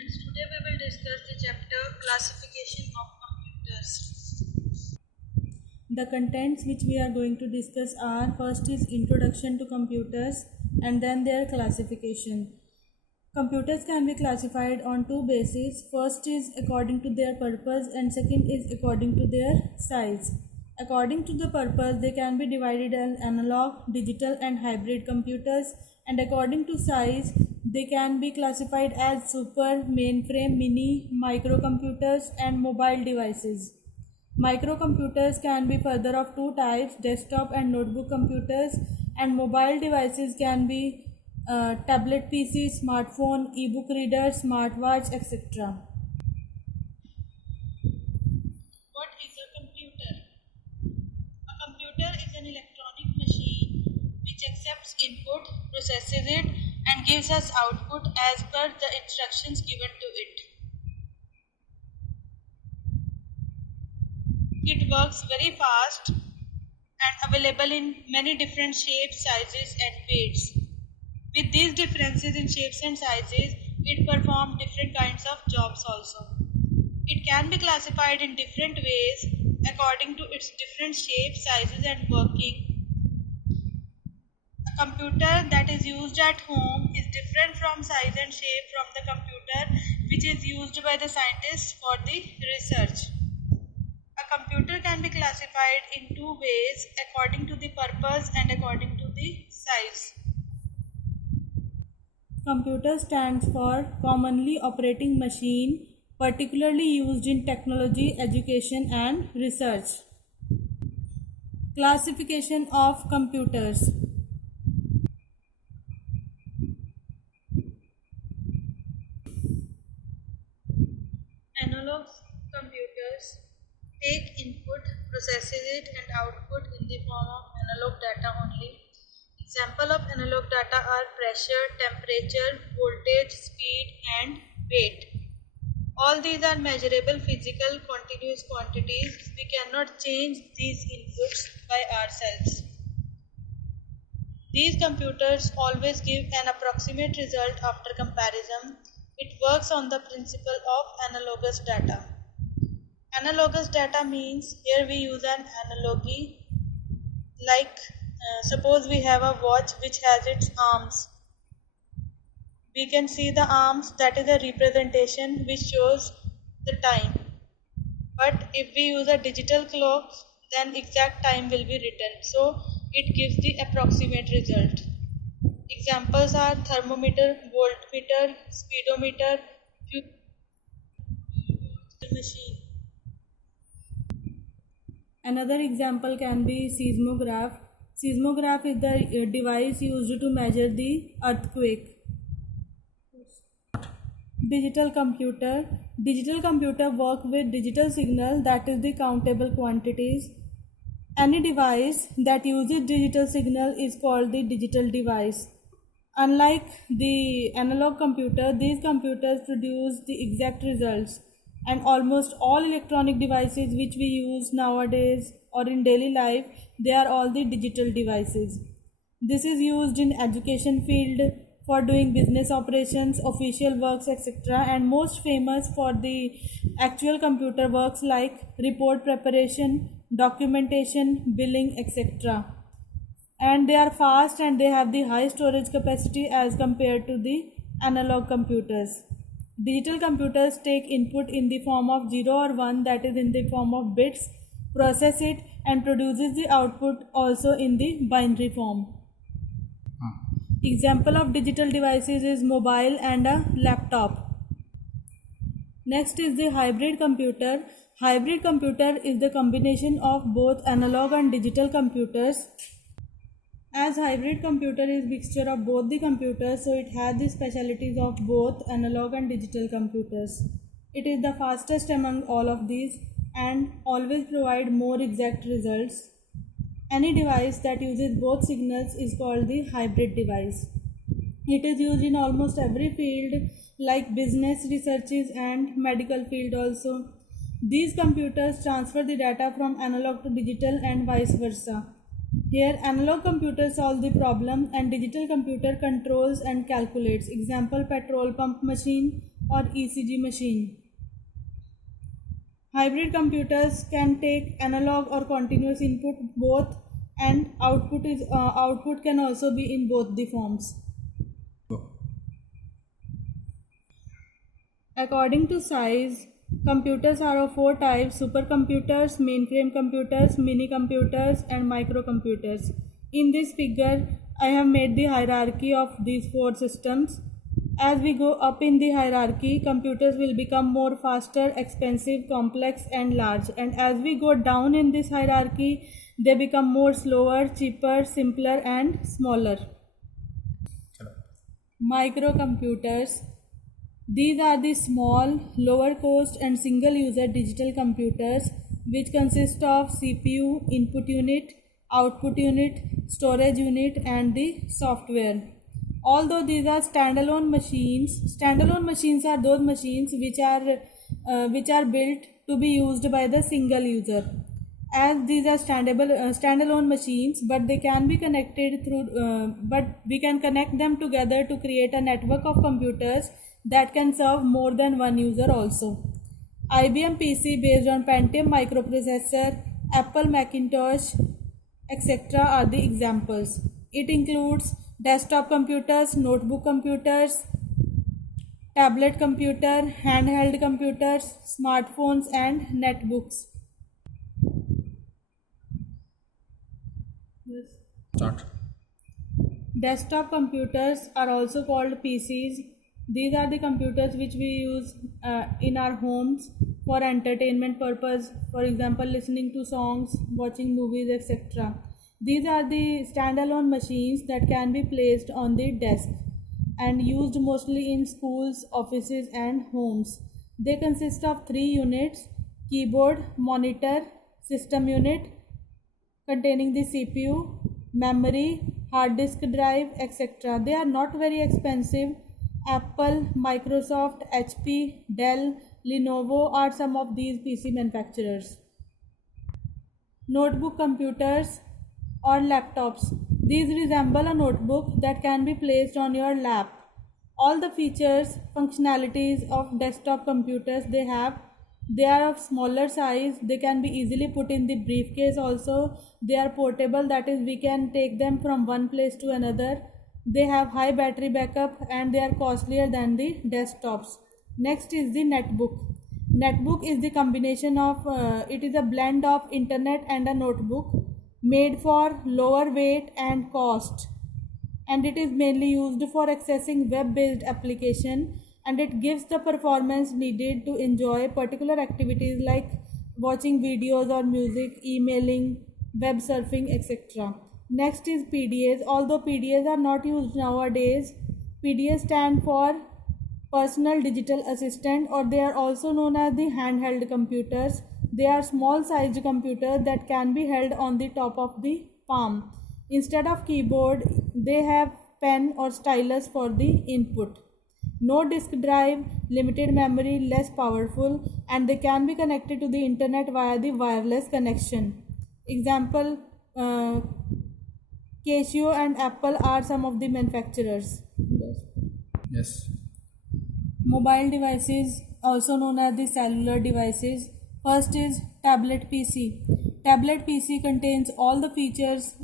students, today we will discuss the chapter classification of computers. The contents which we are going to discuss are: first is introduction to computers and then their classification. Computers can be classified on two bases. First is according to their purpose and second is according to their size. According to the purpose, they can be divided as analog, digital and hybrid computers, and according to size, they can be classified as super, mainframe, mini, microcomputers and mobile devices. Microcomputers can be further of two types: desktop and notebook computers, and mobile devices can be tablet PC, smartphone, ebook reader, smartwatch, etc. What is a computer? A computer is an electronic machine which accepts input, processes it, and gives us output as per the instructions given to it. It works very fast and available in many different shapes, sizes, and weights. With these differences in shapes and sizes, it performs different kinds of jobs also. It can be classified in different ways according to its different shapes, sizes, and working. A computer that is used at home is different from size and shape from the computer which is used by the scientists for the research. A computer can be classified in two ways according to the purpose and according to the size. Computer stands for Commonly Operating Machine, particularly used in technology, education and research. Classification of computers. Analog computers take input, processes it and output in the form of analog data only. Example of analog data are pressure, temperature, voltage, speed and weight. All these are measurable physical continuous quantities. We cannot change these inputs by ourselves. These computers always give an approximate result after comparison. It works on the principle of analogous data. Analogous data means here we use an analogy like suppose we have a watch which has its arms. We can see the arms, that is a representation which shows the time. But if we use a digital clock, then exact time will be written. So it gives the approximate result. Examples are thermometer, voltmeter, speedometer, machine. Another example can be seismograph. Seismograph is the device used to measure the earthquake. Digital computer. Digital computer work with digital signal, that is the countable quantities. Any device that uses digital signal is called the digital device. Unlike the analog computer, these computers produce the exact results, and almost all electronic devices which we use nowadays or in daily life, they are all the digital devices. This is used in education field for doing business operations, official works, etc., and most famous for the actual computer works like report preparation, documentation, billing, etc. And they are fast and they have the high storage capacity as compared to the analog computers. Digital computers take input in the form of 0 or 1, that is in the form of bits, process it and produces the output also in the binary form. Example of digital devices is mobile and a laptop. Next is the hybrid computer. Hybrid computer is the combination of both analog and digital computers. As hybrid computer is mixture of both the computers, so it has the specialities of both analog and digital computers. It is the fastest among all of these and always provide more exact results. Any device that uses both signals is called the hybrid device. It is used in almost every field like business, researches and medical field also. These computers transfer the data from analog to digital and vice versa. Here analog computer solves the problem and digital computer controls and calculates. Example, petrol pump machine, or ECG machine. Hybrid computers can take analog or continuous input both, and output can also be in both the forms. According to size, computers are of four types: supercomputers, mainframe computers, mini computers, and microcomputers. In this figure, I have made the hierarchy of these four systems. As we go up in the hierarchy, computers will become more faster, expensive, complex, and large. And as we go down in this hierarchy, they become more slower, cheaper, simpler, and smaller. Microcomputers. These are the small, lower cost and single user digital computers which consist of CPU, input unit, output unit, storage unit, and the software. Although these are standalone machines are those machines which are built to be used by the single user. As these are standalone machines, but they can be connected but we can connect them together to create a network of computers that can serve more than one user also. IBM PC based on Pentium microprocessor, Apple Macintosh, etc. are the examples. It includes desktop computers, notebook computers, tablet computer, handheld computers, smartphones, and netbooks. Start. Desktop computers are also called PCs. These are the computers which we use in our homes for entertainment purpose, for example listening to songs, watching movies, etc. These are the standalone machines that can be placed on the desk and used mostly in schools, offices, and homes. They consist of three units: keyboard, monitor, system unit containing the CPU, memory, hard disk drive, etc. They are not very expensive. Apple, Microsoft, HP, Dell, Lenovo are some of these PC manufacturers. Notebook computers or laptops. These resemble a notebook that can be placed on your lap. All the features, functionalities of desktop computers they are of smaller size. They can be easily put in the briefcase also. They are portable, that is we can take them from one place to another. They have high battery backup and they are costlier than the desktops. Next is the netbook. Netbook is the combination of it is a blend of internet and a notebook, made for lower weight and cost, and it is mainly used for accessing web-based application, and it gives the performance needed to enjoy particular activities like watching videos or music, emailing, web surfing, etc. Next is PDAs. Although PDAs are not used nowadays, PDAs stand for personal digital assistant, or they are also known as the handheld computers. They are small sized computers that can be held on the top of the palm. Instead of keyboard, they have pen or stylus for the input. No disk drive, limited memory, less powerful, and they can be connected to the internet via the wireless connection. Example, Casio and Apple are some of the manufacturers. Yes. Mobile devices, also known as the cellular devices. First is tablet PC. Tablet PC contains all the features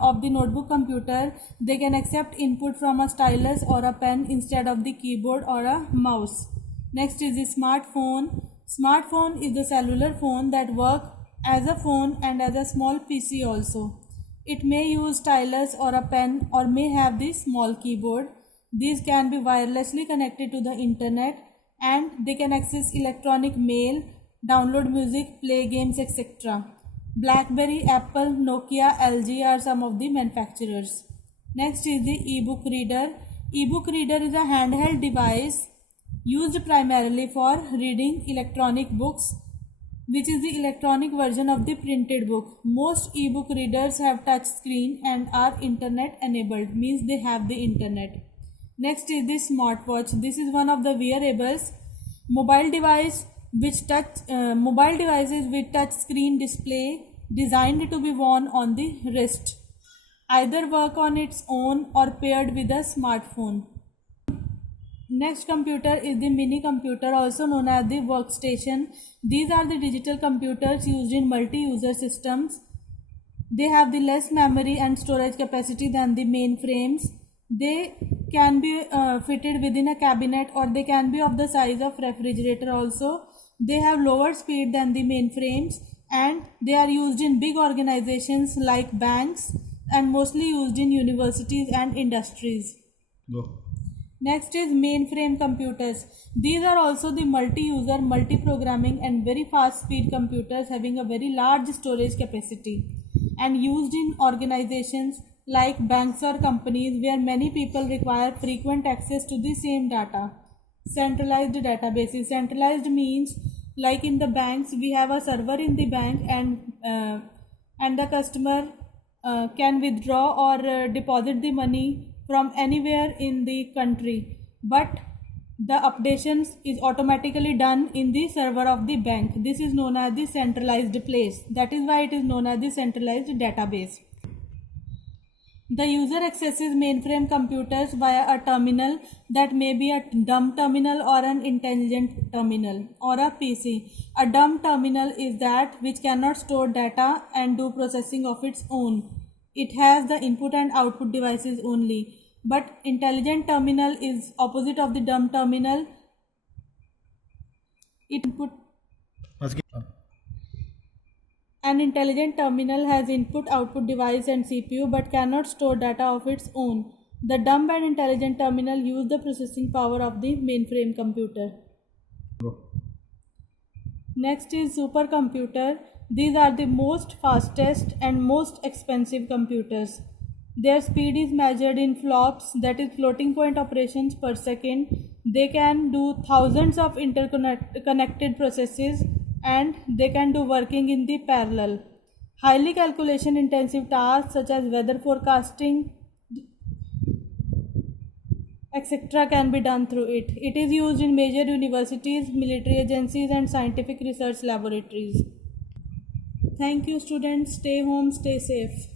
of the notebook computer. They can accept input from a stylus or a pen instead of the keyboard or a mouse. Next is the smartphone. Smartphone is the cellular phone that works as a phone and as a small PC also. It may use stylus or a pen or may have the small keyboard. These can be wirelessly connected to the internet and they can access electronic mail, download music, play games, etc. BlackBerry, Apple, Nokia, LG are some of the manufacturers. Next is the ebook reader. Ebook reader is a handheld device used primarily for reading electronic books, which is the electronic version of the printed book. Most ebook readers have touch screen and are internet enabled, means they have the internet. Next is the smartwatch. This is one of the wearables, mobile devices with touch screen display designed to be worn on the wrist. Either work on its own or paired with a smartphone. Next computer is the mini computer, also known as the workstation. These are the digital computers used in multi-user systems. They have the less memory and storage capacity than the mainframes. They can be fitted within a cabinet, or they can be of the size of refrigerator also. They have lower speed than the mainframes, and they are used in big organizations like banks and mostly used in universities and industries. Go. Next is mainframe computers. These are also the multi-user, multi-programming and very fast-speed computers having a very large storage capacity and used in organizations like banks or companies where many people require frequent access to the same data. Centralized databases. Centralized means like in the banks we have a server in the bank, and the customer can withdraw or deposit the money from anywhere in the country, but the updations is automatically done in the server of the bank. This is known as the centralized place. That is why it is known as the centralized database. The user accesses mainframe computers via a terminal that may be a dumb terminal or an intelligent terminal or a PC. A dumb terminal is that which cannot store data and do processing of its own. It has the input and output devices only. But intelligent terminal is opposite of the dumb terminal. An intelligent terminal has input, output device and CPU but cannot store data of its own. The dumb and intelligent terminal use the processing power of the mainframe computer. Go. Next is supercomputer. These are the most fastest and most expensive computers. Their speed is measured in flops, that is floating point operations per second. They can do thousands of interconnected processes, and they can do working in the parallel. Highly calculation intensive tasks such as weather forecasting, etc. can be done through it. It is used in major universities, military agencies and scientific research laboratories. Thank you students. Stay home, stay safe.